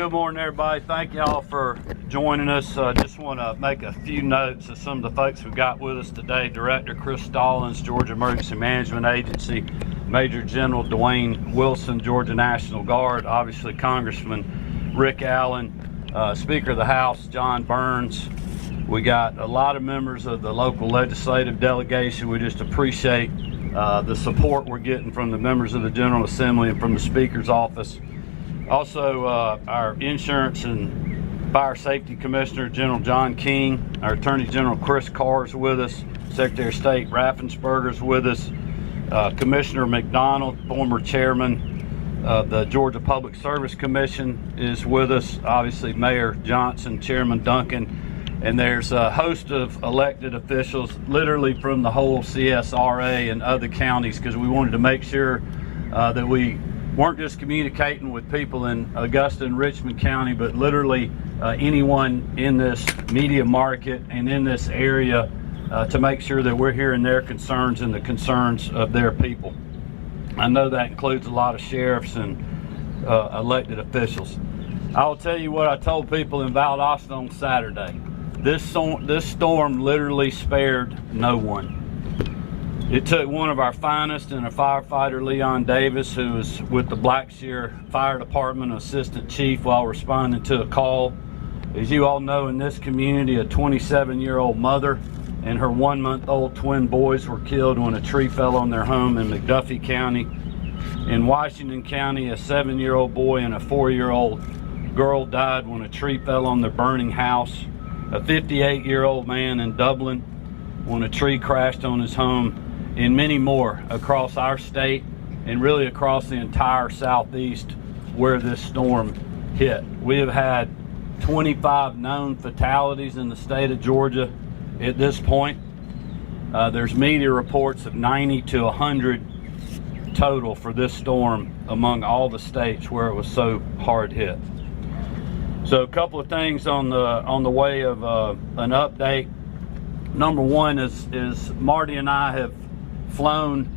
good morning, everybody. Thank y'all for joining us. Just want to make a few notes of some of the folks we've got with us today. Director Chris Stallings, Georgia Emergency Management Agency. Major General Dwayne Wilson, Georgia National Guard. Obviously, Congressman Rick Allen. Speaker of the House, John Burns. We got a lot of members of the local legislative delegation. We just appreciate the support we're getting from the members of the General Assembly and from the Speaker's office. Also, our Insurance and Fire Safety Commissioner, General John King, our Attorney General Chris Carr is with us, Secretary of State Raffensperger is with us, Commissioner McDonald, former chairman of the Georgia Public Service Commission is with us, obviously Mayor Johnson, Chairman Duncan, and there's a host of elected officials literally from the whole CSRA and other counties, because we wanted to make sure that we weren't just communicating with people in Augusta and Richmond County, but literally anyone in this media market and in this area to make sure that we're hearing their concerns and the concerns of their people. I know that includes a lot of sheriffs and elected officials. I'll tell you what I told people in Valdosta on Saturday. This storm literally spared no one. It took one of our finest and a firefighter, Leon Davis, who was with the Blackshear Fire Department, assistant chief, while responding to a call. As you all know, in this community, a 27-year-old mother and her 1-month-old twin boys were killed when a tree fell on their home in McDuffie County. In Washington County, a 7-year-old boy and a 4-year-old girl died when a tree fell on their burning house. A 58-year-old man in Dublin when a tree crashed on his home, and many more across our state and really across the entire southeast where this storm hit. We have had 25 known fatalities in the state of Georgia at this point. There's media reports of 90 to 100 total for this storm among all the states where it was so hard hit. So a couple of things on the way of an update. Number one is Marty and I have flown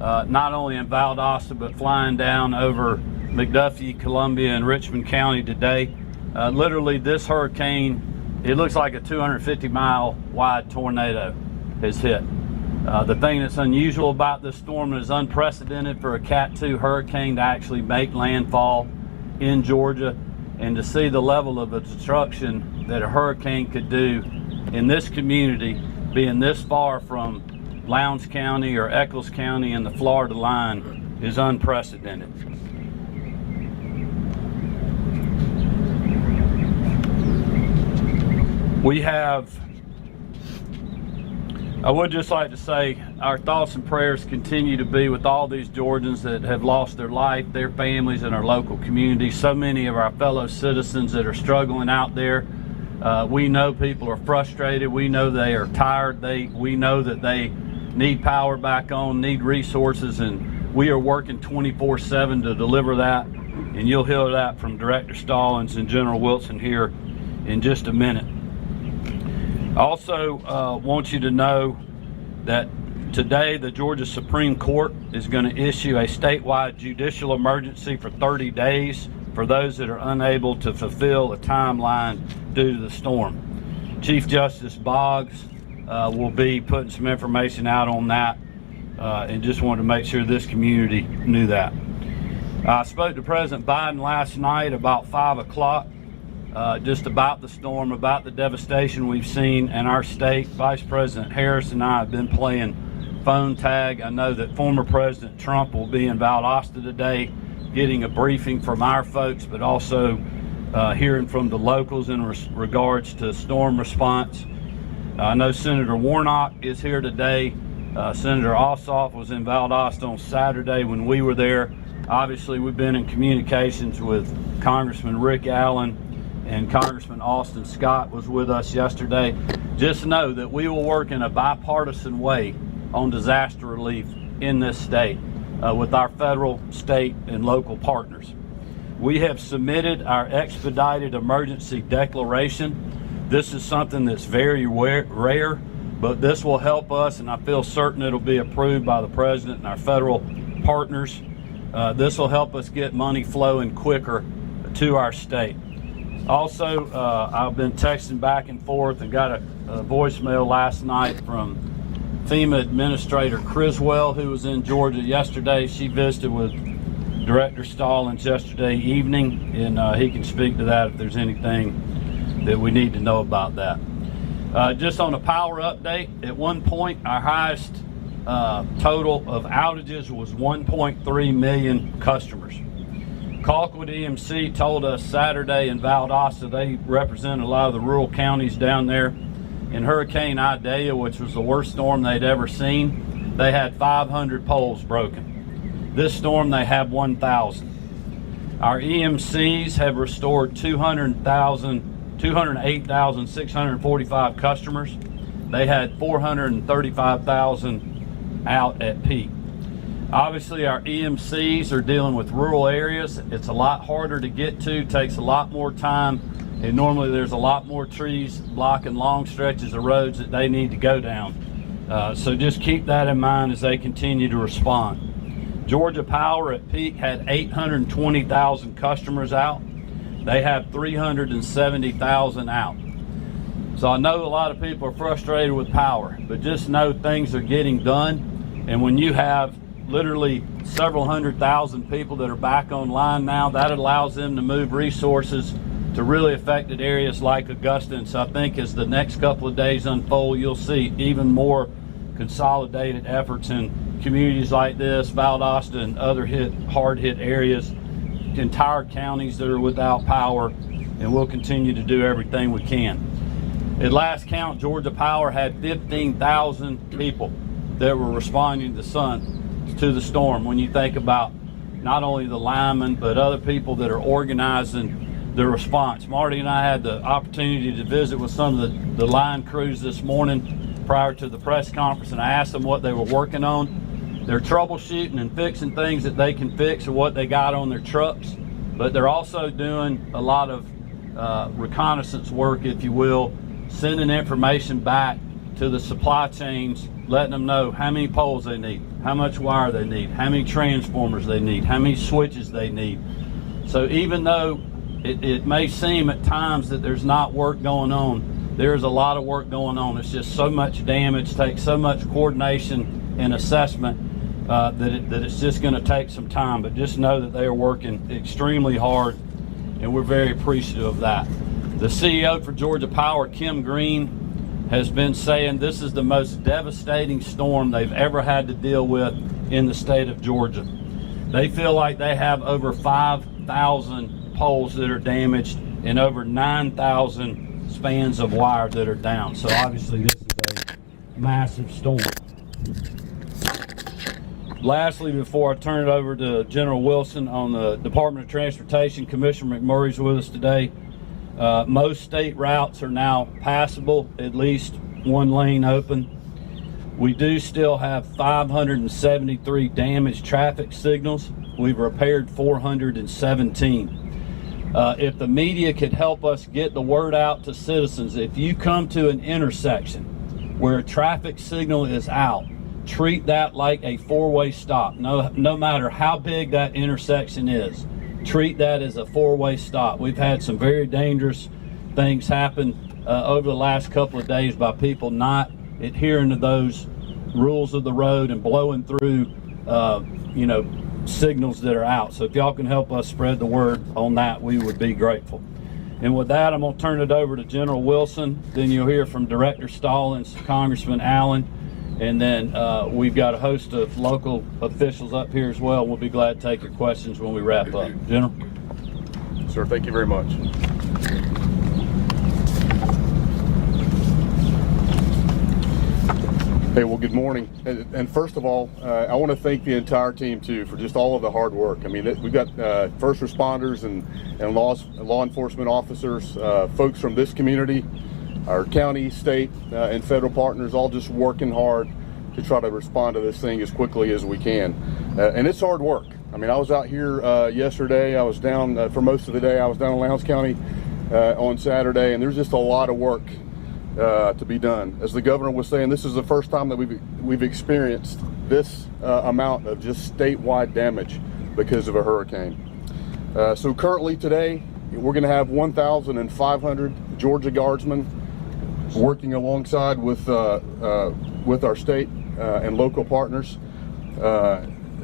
not only in Valdosta but flying down over McDuffie, Columbia, and Richmond County today. Literally, this hurricane, it looks like a 250-mile wide tornado has hit. The thing that's unusual about this storm is unprecedented for a Cat 2 hurricane to actually make landfall in Georgia, and to see the level of destruction that a hurricane could do in this community, being this far from Lowndes County or Eccles County and the Florida line, is unprecedented. I would just like to say our thoughts and prayers continue to be with all these Georgians that have lost their life, their families, and our local community. So many of our fellow citizens that are struggling out there. We know people are frustrated. We know they are tired. We know that they need power back on, need resources, and we are working 24/7 to deliver that. And you'll hear that from Director Stallings and General Wilson here in just a minute. I also want you to know that today the Georgia Supreme Court is going to issue a statewide judicial emergency for 30 days for those that are unable to fulfill a timeline due to the storm. Chief Justice Boggs will be putting some information out on that, and just wanted to make sure this community knew that. I spoke to President Biden last night about 5 o'clock, just about the storm, about the devastation we've seen in our state. Vice President Harris and I have been playing phone tag. I know that former President Trump will be in Valdosta today getting a briefing from our folks, but also hearing from the locals in regards to storm response. I know Senator Warnock is here today. Senator Ossoff was in Valdosta on Saturday when we were there. Obviously, we've been in communications with Congressman Rick Allen, and Congressman Austin Scott was with us yesterday. Just know that we will work in a bipartisan way on disaster relief in this state with our federal, state, and local partners. We have submitted our expedited emergency declaration. This is something that's very rare, but this will help us, and I feel certain it'll be approved by the President and our federal partners. This will help us get money flowing quicker to our state. Also, I've been texting back and forth and got a voicemail last night from FEMA Administrator Criswell, who was in Georgia yesterday. She visited with Director Stallings yesterday evening, and he can speak to that if there's anything that we need to know about that. Just on a power update, at one point our highest total of outages was 1.3 million customers. Colquitt EMC told us Saturday in Valdosta, they represent a lot of the rural counties down there. In Hurricane Idalia, which was the worst storm they'd ever seen, they had 500 poles broken. This storm they have 1,000. Our EMCs have restored 208,645 customers. They had 435,000 out at peak. Obviously, our EMCs are dealing with rural areas. It's a lot harder to get to, takes a lot more time, and normally there's a lot more trees blocking long stretches of roads that they need to go down. So just keep that in mind as they continue to respond. Georgia Power at peak had 820,000 customers out. They have 370,000 out. So I know a lot of people are frustrated with power, but just know things are getting done. And when you have literally several 100,000 people that are back online now, that allows them to move resources to really affected areas like Augusta. And so I think as the next couple of days unfold, you'll see even more consolidated efforts in communities like this, Valdosta and other hard hit areas, entire counties that are without power, and we'll continue to do everything we can. At last count, Georgia Power had 15,000 people that were responding to the storm. When you think about not only the linemen, but other people that are organizing the response. Marty and I had the opportunity to visit with some of the line crews this morning prior to the press conference, and I asked them what they were working on. They're troubleshooting and fixing things that they can fix or what they got on their trucks, but they're also doing a lot of reconnaissance work, if you will, sending information back to the supply chains, letting them know how many poles they need, how much wire they need, how many transformers they need, how many switches they need. So even though it may seem at times that there's not work going on, there's a lot of work going on. It's just so much damage, takes so much coordination and assessment that it's just going to take some time. But just know that they are working extremely hard, and we're very appreciative of that. The CEO for Georgia Power, Kemp, has been saying this is the most devastating storm they've ever had to deal with in the state of Georgia. They feel like they have over 5,000 poles that are damaged and over 9,000 spans of wire that are down. So obviously this is a massive storm. Lastly, before I turn it over to General Wilson on the Department of Transportation, Commissioner McMurray's with us today. Most state routes are now passable, at least one lane open. We do still have 573 damaged traffic signals. We've repaired 417. If the media could help us get the word out to citizens, if you come to an intersection where a traffic signal is out, treat that like a four-way stop. No matter how big that intersection is, treat that as a four-way stop. We've had some very dangerous things happen over the last couple of days by people not adhering to those rules of the road and blowing through signals that are out. So if y'all can help us spread the word on that, we would be grateful. And with that, I'm going to turn it over to General Wilson. Then you'll hear from Director Stallings, Congressman Allen, and then we've got a host of local officials up here as well. We'll be glad to take your questions when we wrap up. General? Sir, thank you very much. Hey, well, good morning. And first of all, I want to thank the entire team, too, for just all of the hard work. I mean, we've got first responders and law enforcement officers, folks from this community, our county, state, and federal partners, all just working hard to try to respond to this thing as quickly as we can. And it's hard work. I mean, I was out here yesterday. I was down for most of the day. I was down in Lowndes County on Saturday, and there's just a lot of work to be done. As the governor was saying, this is the first time that we've experienced this amount of just statewide damage because of a hurricane. So currently today, we're going to have 1,500 Georgia Guardsmen working alongside with our state and local partners,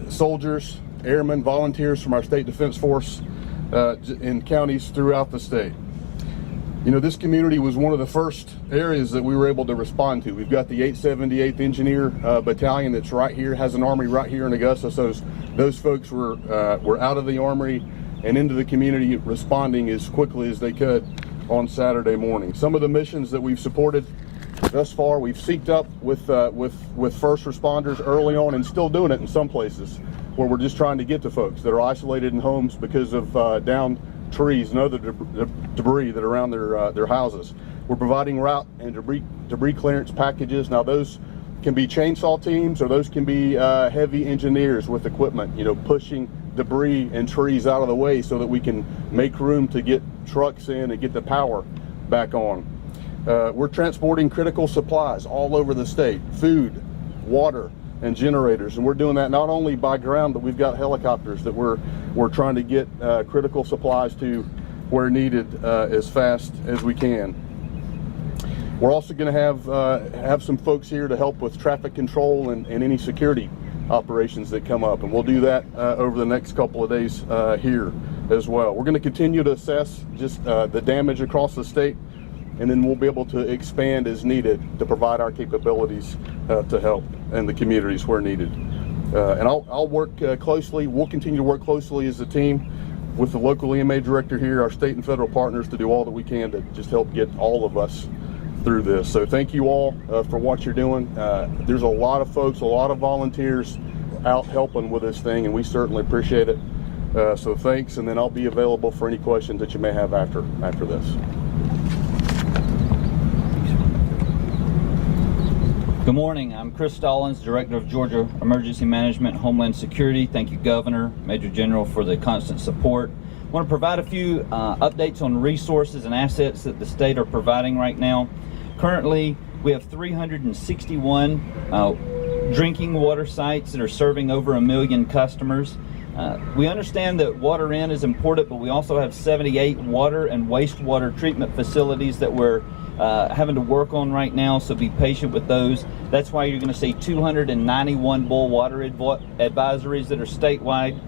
soldiers, airmen, volunteers from our state defense force in counties throughout the state. You know, this community was one of the first areas that we were able to respond to. We've got the 878th Engineer Battalion that's right here, has an armory right here in Augusta. So those folks were out of the armory and into the community responding as quickly as they could on Saturday morning. Some of the missions that we've supported thus far, we've synced up with first responders early on, and still doing it in some places where we're just trying to get to folks that are isolated in homes because of downed trees and other debris that are around their houses. We're providing route and debris clearance packages. Now those can be chainsaw teams, or those can be heavy engineers with equipment, you know, pushing debris and trees out of the way so that we can make room to get trucks in and get the power back on. We're transporting critical supplies all over the state, food, water, and generators, and we're doing that not only by ground, but we've got helicopters that we're trying to get critical supplies to where needed as fast as we can. We're also going to have some folks here to help with traffic control and any security operations that come up, and we'll do that over the next couple of days here as well. We're going to continue to assess just the damage across the state, and then we'll be able to expand as needed to provide our capabilities to help in the communities where needed. And I'll work closely, we'll continue to work closely as a team with the local EMA director here, our state and federal partners, to do all that we can to just help get all of us through this. So thank you all for what you're doing. There's a lot of folks, a lot of volunteers out helping with this thing, and we certainly appreciate it. So thanks, and then I'll be available for any questions that you may have after this. Good morning. I'm Chris Stallings, Director of Georgia Emergency Management and Homeland Security. Thank you, Governor, Major General, for the constant support. I want to provide a few updates on resources and assets that the state are providing right now. Currently, we have 361 drinking water sites that are serving over 1 million customers. We understand that water in is important, but we also have 78 water and wastewater treatment facilities that we're having to work on right now, so be patient with those. That's why you're going to see 291 boil water advisories that are statewide.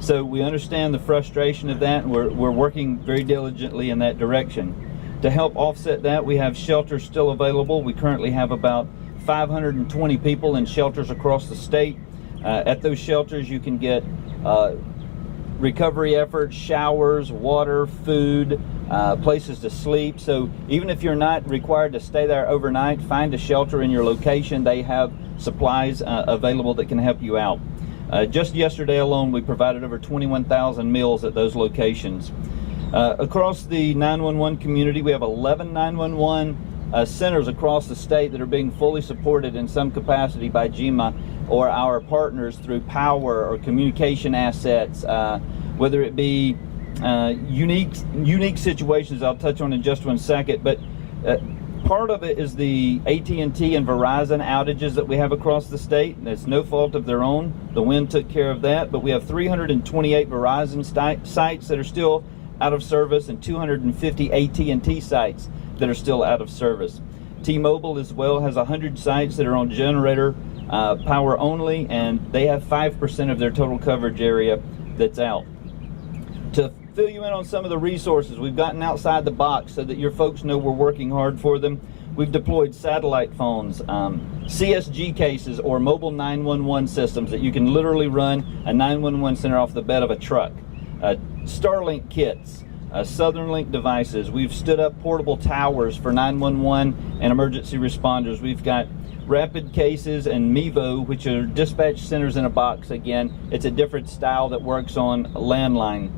So we understand the frustration of that, and we're working very diligently in that direction. To help offset that, we have shelters still available. We currently have about 520 people in shelters across the state. At those shelters, you can get recovery efforts, showers, water, food, places to sleep. So even if you're not required to stay there overnight, find a shelter in your location. They have supplies available that can help you out. Just yesterday alone, we provided over 21,000 meals at those locations. Across the 911 community, we have 11 911 centers across the state that are being fully supported in some capacity by GEMA or our partners through power or communication assets, whether it be unique situations I'll touch on in just one second. But part of it is the AT&T and Verizon outages that we have across the state. It's no fault of their own. The wind took care of that, but we have 328 Verizon sites that are still out of service and 250 AT&T sites that are still out of service. T-Mobile as well has 100 sites that are on generator power only, and they have 5% of their total coverage area that's out. To fill you in on some of the resources, we've gotten outside the box so that your folks know we're working hard for them. We've deployed satellite phones, CSG cases, or mobile 911 systems that you can literally run a 911 center off the bed of a truck. Starlink kits, Southern Link devices. We've stood up portable towers for 911 and emergency responders. We've got rapid cases and MEVO, which are dispatch centers in a box. Again, it's a different style that works on landline.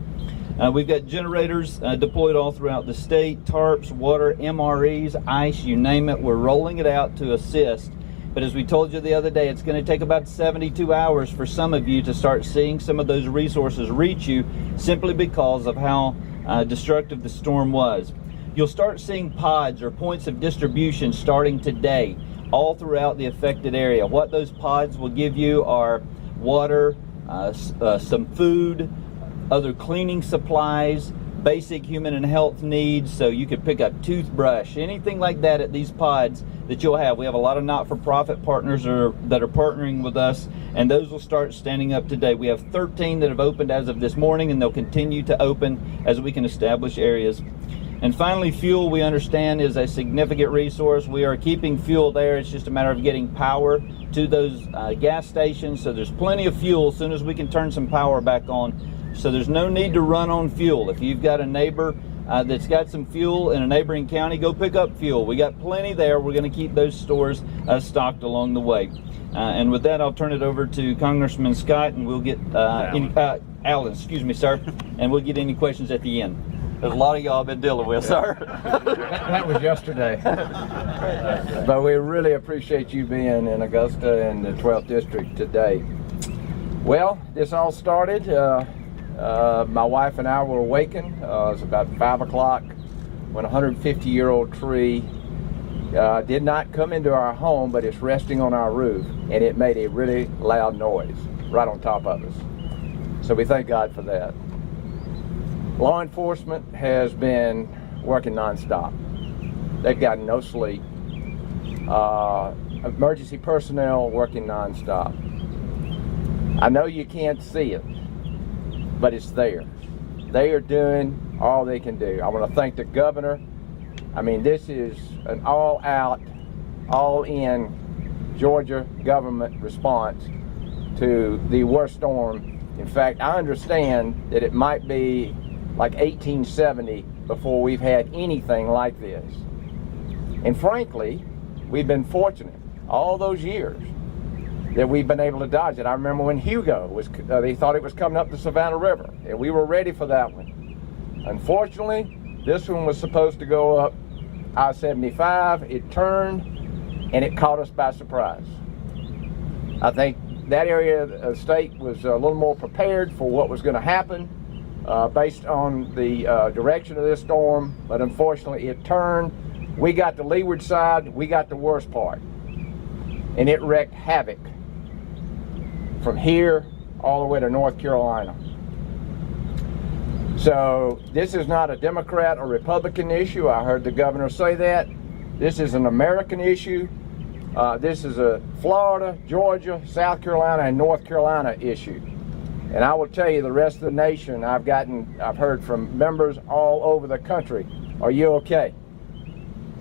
We've got generators deployed all throughout the state, tarps, water, MREs, ice, you name it. We're rolling it out to assist. But as we told you the other day, it's going to take about 72 hours for some of you to start seeing some of those resources reach you, simply because of how destructive the storm was. You'll start seeing pods or points of distribution starting today all throughout the affected area. What those pods will give you are water, some food, other cleaning supplies, basic human and health needs. So you could pick up toothbrush, anything like that at these pods that you'll have. We have a lot of not-for-profit partners that are partnering with us, and those will start standing up today. We have 13 that have opened as of this morning, and they'll continue to open as we can establish areas. And finally, fuel, we understand, is a significant resource. We are keeping fuel there. It's just a matter of getting power to those gas stations. So there's plenty of fuel as soon as we can turn some power back on. So there's no need to run on fuel. If you've got a neighbor that's got some fuel in a neighboring county, go pick up fuel. We got plenty there. We're going to keep those stores stocked along the way. And with that, I'll turn it over to Congressman Scott, and we'll get Allen, excuse me, sir, and we'll get any questions at the end. There's a lot of y'all have been dealing with, sir. That was yesterday. But we really appreciate you being in Augusta and the 12th District today. Well, this all started, my wife and I were awakened. It was about 5 o'clock when a 150-year-old tree did not come into our home, but it's resting on our roof, and it made a really loud noise right on top of us. So we thank God for that. Law enforcement has been working nonstop. They've gotten no sleep. Emergency personnel working nonstop. I know you can't see it, but it's there. They are doing all they can do. I want to thank the governor. I mean, this is an all-out, all-in Georgia government response to the worst storm. In fact, I understand that it might be like 1870 before we've had anything like this. And frankly, we've been fortunate all those years that we've been able to dodge it. I remember when Hugo was, they thought it was coming up the Savannah River, and we were ready for that one. Unfortunately, this one was supposed to go up I-75. It turned, and it caught us by surprise. I think that area of the state was a little more prepared for what was going to happen based on the direction of this storm, but unfortunately it turned. We got the leeward side, we got the worst part, and it wreaked havoc from here all the way to North Carolina. So this is not a Democrat or Republican issue. I heard the governor say that. This is an American issue. This is a Florida, Georgia, South Carolina, and North Carolina issue. And I will tell you, the rest of the nation, I've heard from members all over the country, are you okay?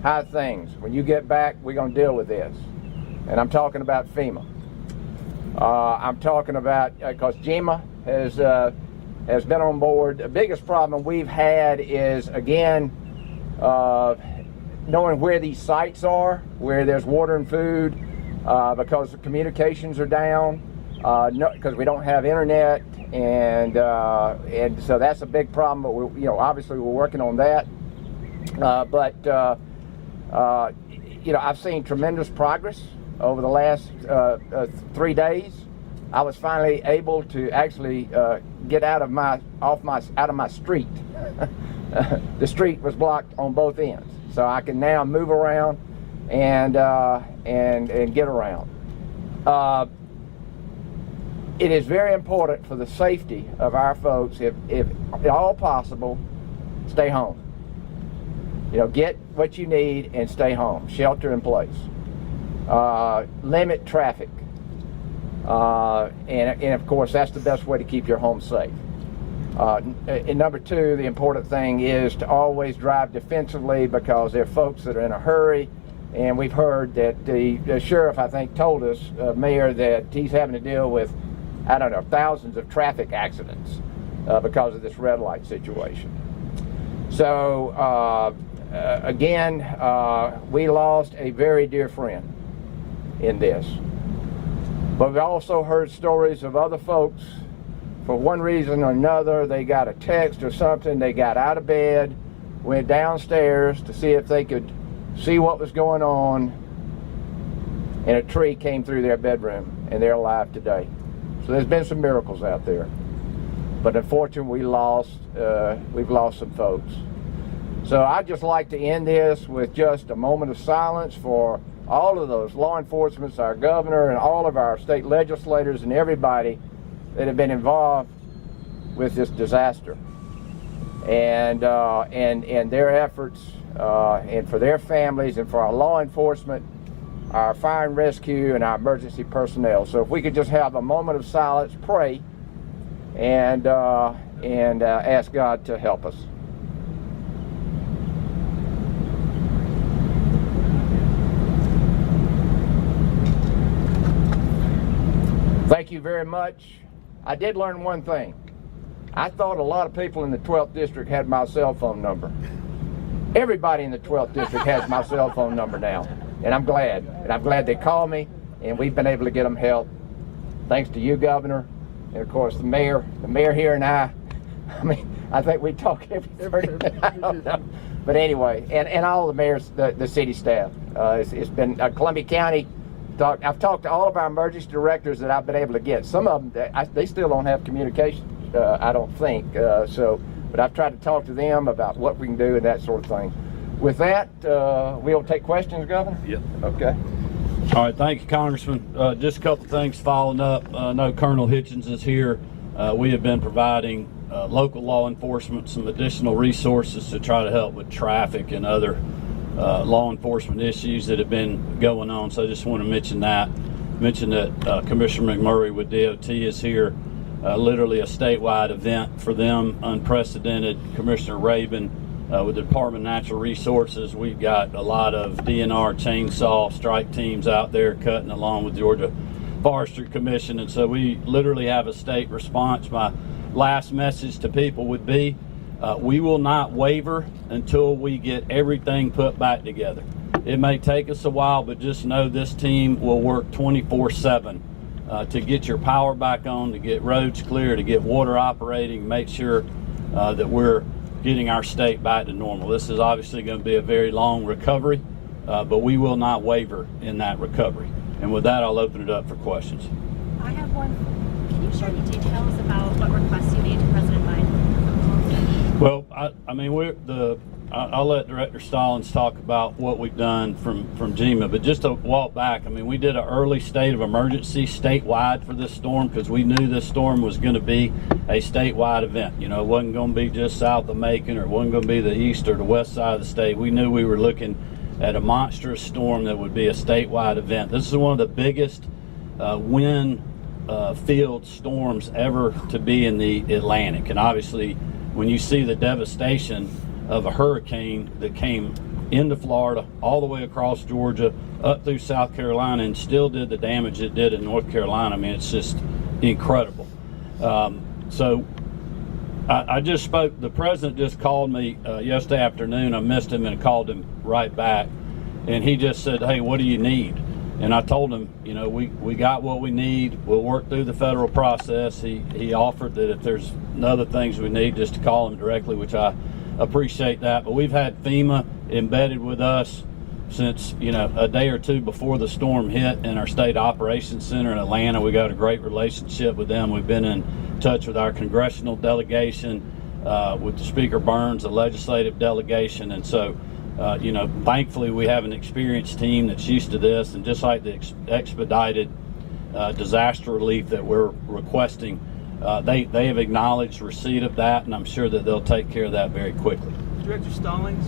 How's things? When you get back, we're going to deal with this. And I'm talking about FEMA. I'm talking about, because GEMA has been on board. The biggest problem we've had is, again, knowing where these sites are, where there's water and food, because the communications are down. Because we don't have internet, and so that's a big problem. But we, obviously we're working on that. I've seen tremendous progress over the last 3 days. I was finally able to actually get out of my street. The street was blocked on both ends, so I can now move around and get around. It is very important for the safety of our folks, if at all possible, stay home. Get what you need and stay home. Shelter in place. Limit traffic. And of course, that's the best way to keep your home safe. And number two, the important thing is to always drive defensively, because there are folks that are in a hurry. And we've heard that the sheriff, I think, told us, Mayor, that he's having to deal with, I don't know, thousands of traffic accidents because of this red light situation. So again, we lost a very dear friend in this. But we also heard stories of other folks, for one reason or another, they got a text or something, they got out of bed, went downstairs to see if they could see what was going on, and a tree came through their bedroom, and they're alive today. So there's been some miracles out there, but unfortunately we've lost some folks. So I'd just like to end this with just a moment of silence for all of those law enforcement, our governor, and all of our state legislators and everybody that have been involved with this disaster. and their efforts, and for their families, and for our law enforcement, our fire and rescue, and our emergency personnel. So if we could just have a moment of silence, pray, and ask God to help us. Thank you very much. I did learn one thing. I thought a lot of people in the 12th district had my cell phone number. Everybody in the 12th district has my cell phone number now, and I'm glad. And I'm glad they called me, and we've been able to get them help. Thanks to you, Governor, and of course the mayor here and I mean, I think we talk every 30 minutes. I don't know. But anyway, and all the mayors, the city staff. It's been Columbia County. I've talked to all of our emergency directors that I've been able to get. Some of them, they still don't have communication, I don't think. But I've tried to talk to them about what we can do and that sort of thing. With that, we'll take questions, Governor? Yep. Okay. All right, thank you, Congressman. Just a couple things following up. I know Colonel Hitchens is here. We have been providing local law enforcement some additional resources to try to help with traffic and other law enforcement issues that have been going on. So I just want to mention that. Commissioner McMurray with DOT is here. Literally a statewide event for them, unprecedented. Commissioner Rabin with the Department of Natural Resources. We've got a lot of DNR chainsaw strike teams out there cutting along with Georgia Forestry Commission, and so we literally have a state response. My last message to people would be, we will not waver until we get everything put back together. It may take us a while, but just know this team will work 24/7 to get your power back on, to get roads clear, to get water operating, make sure that we're getting our state back to normal. This is obviously going to be a very long recovery, but we will not waver in that recovery. And with that, I'll open it up for questions. I have one. Can you share any details about what requests you made to President Biden? Well, I mean, I'll let Director Stallings talk about what we've done from GEMA, but just to walk back, I mean, we did an early state of emergency statewide for this storm because we knew this storm was going to be a statewide event. You know, it wasn't going to be just south of Macon, or it wasn't going to be the east or the west side of the state. We knew we were looking at a monstrous storm that would be a statewide event. This is one of the biggest wind field storms ever to be in the Atlantic, and obviously when you see the devastation of a hurricane that came into Florida, all the way across Georgia, up through South Carolina, and still did the damage it did in North Carolina, I mean, it's just incredible. So I just spoke, the president just called me yesterday afternoon. I missed him and called him right back, and he just said, hey, what do you need? And I told him, you know, we got what we need. We'll work through the federal process. He offered that if there's other things we need, just to call him directly, which I appreciate that. But we've had FEMA embedded with us since, you know, a day or two before the storm hit in our state operations center in Atlanta. We got a great relationship with them. We've been in touch with our congressional delegation, with the Speaker Burns, the legislative delegation, and so you know, thankfully we have an experienced team that's used to this, and just like the expedited disaster relief that we're requesting, they have acknowledged receipt of that, and I'm sure that they'll take care of that very quickly. Director Stallings,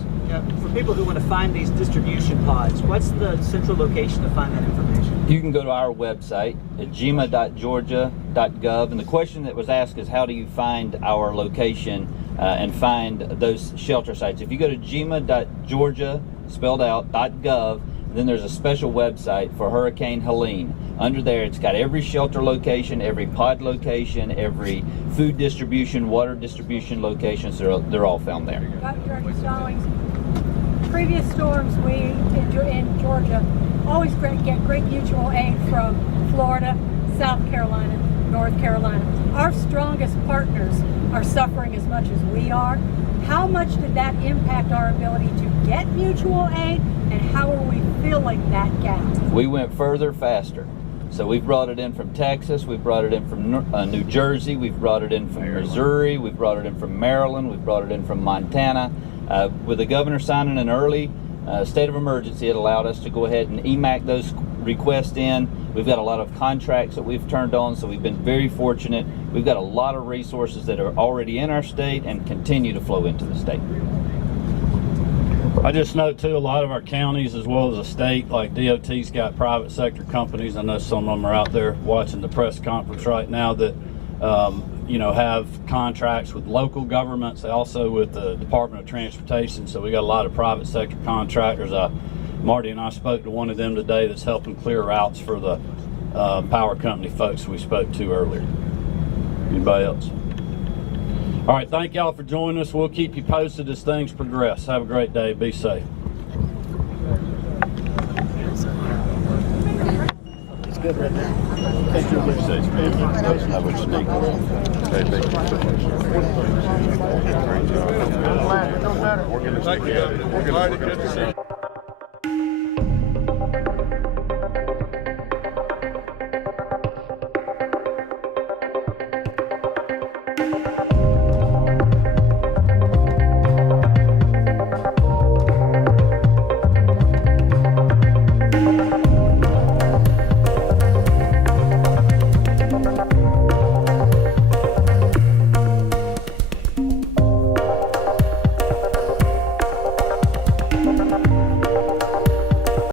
for people who want to find these distribution pods, what's the central location to find that information? You can go to our website at gema.georgia.gov, and the question that was asked is, how do you find our location and find those shelter sites? If you go to gema.georgia, spelled out, .gov, then there's a special website for Hurricane Helene. Under there, it's got every shelter location, every pod location, every food distribution, water distribution locations. They're all found there. Director Stallings, previous storms we in Georgia always get great mutual aid from Florida, South Carolina, North Carolina. Our strongest partners are suffering as much as we are. How much did that impact our ability to get mutual aid, and how are we filling that gap? We went further, faster. So we've brought it in from Texas, we've brought it in from New Jersey, we've brought it in from Missouri, we've brought it in from Maryland, we've brought it in from Montana. With the governor signing an early state of emergency, it allowed us to go ahead and EMAC those requests in. We've got a lot of contracts that we've turned on, so we've been very fortunate. we've got a lot of resources that are already in our state and continue to flow into the state. I just note too, a lot of our counties as well as the state, like DOT's got private sector companies. I know some of them are out there watching the press conference right now that you know, have contracts with local governments, also with the Department of Transportation. So we got a lot of private sector contractors. Marty and I spoke to one of them today that's helping clear routes for the power company folks we spoke to earlier. Anybody else? All right, thank y'all for joining us. We'll keep you posted as things progress. Have a great day. Be safe. It's good right there. Thank you. Be safe, man. Have what you need. Okay, thank you so much. Great job. We're going to see you.